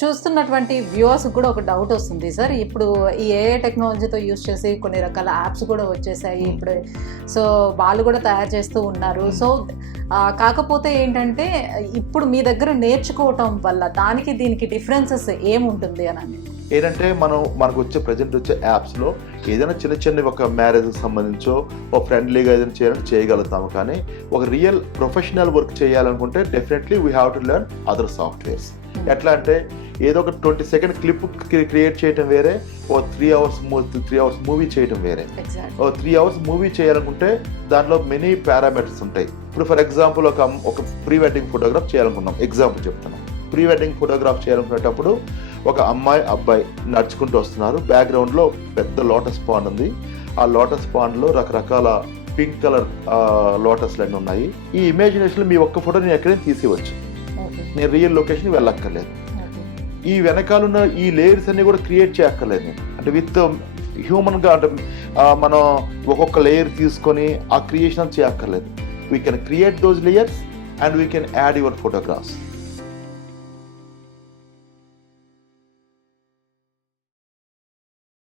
చూస్తున్నటువంటి వ్యూవర్స్ కూడా ఒక డౌట్ వస్తుంది సార్. ఇప్పుడు ఈ ఏఐ టెక్నాలజీతో యూస్ చేసి కొన్ని రకాల యాప్స్ కూడా వచ్చేసాయి ఇప్పుడు. సో వాళ్ళు కూడా తయారు చేస్తూ ఉన్నారు. సో కాకపోతే ఏంటంటే ఇప్పుడు మీ దగ్గర నేర్చుకోవటం వల్ల దానికి దీనికి డిఫరెన్సెస్ ఏముంటుంది అని ఏంటంటే మనకు వచ్చే ప్రజెంట్ వచ్చే యాప్స్లో ఏదైనా చిన్న ఒక మ్యారేజ్కి సంబంధించో ఒక ఫ్రెండ్లీగా ఏదైనా చేయాలంటే చేయగలుగుతాము. కానీ ఒక రియల్ ప్రొఫెషనల్ వర్క్ చేయాలనుకుంటే definitely we have to learn other softwares. ఎట్లా అంటే ఏదో ఒక 20 సెకండ్ క్లిప్ క్రియేట్ చేయడం వేరే, ఓ 3 అవర్స్ మూవీ చేయడం వేరే. ఓ 3 అవర్స్ మూవీ చేయాలనుకుంటే దాంట్లో మెనీ పారామీటర్స్ ఉంటాయి. ఇప్పుడు ఫర్ ఎగ్జాంపుల్ ఒక ప్రీ వెడ్డింగ్ ఫోటోగ్రాఫ్ చేయాలనుకున్నాం, ఎగ్జాంపుల్ చెప్తున్నాం. ప్రీ వెడ్డింగ్ ఫోటోగ్రాఫ్ చేయాలనుకునేటప్పుడు ఒక అబ్బాయి నడుచుకుంటూ వస్తున్నారు, బ్యాక్గ్రౌండ్లో పెద్ద లోటస్ పాండ్ ఉంది. ఆ లోటస్ పాండ్లో రకరకాల పింక్ కలర్ లోటస్లు ఉన్నాయి. ఈ ఇమాజినేషన్లో మీ ఒక్క ఫోటో నేను ఎక్కడైనా తీసేవచ్చు, నేను రియల్ లొకేషన్ వెళ్ళక్కర్లేదు. ఈ వెనకాలన్న ఈ లేయర్స్ అన్ని కూడా క్రియేట్ చేయక్కర్లేదు నేను. అంటే విత్ హ్యూమన్గా అంటే మనం ఒక్కొక్క లేయర్ తీసుకొని ఆ క్రియేషన్ చేయక్కర్లేదు. We can create those layers and we can add your photographs.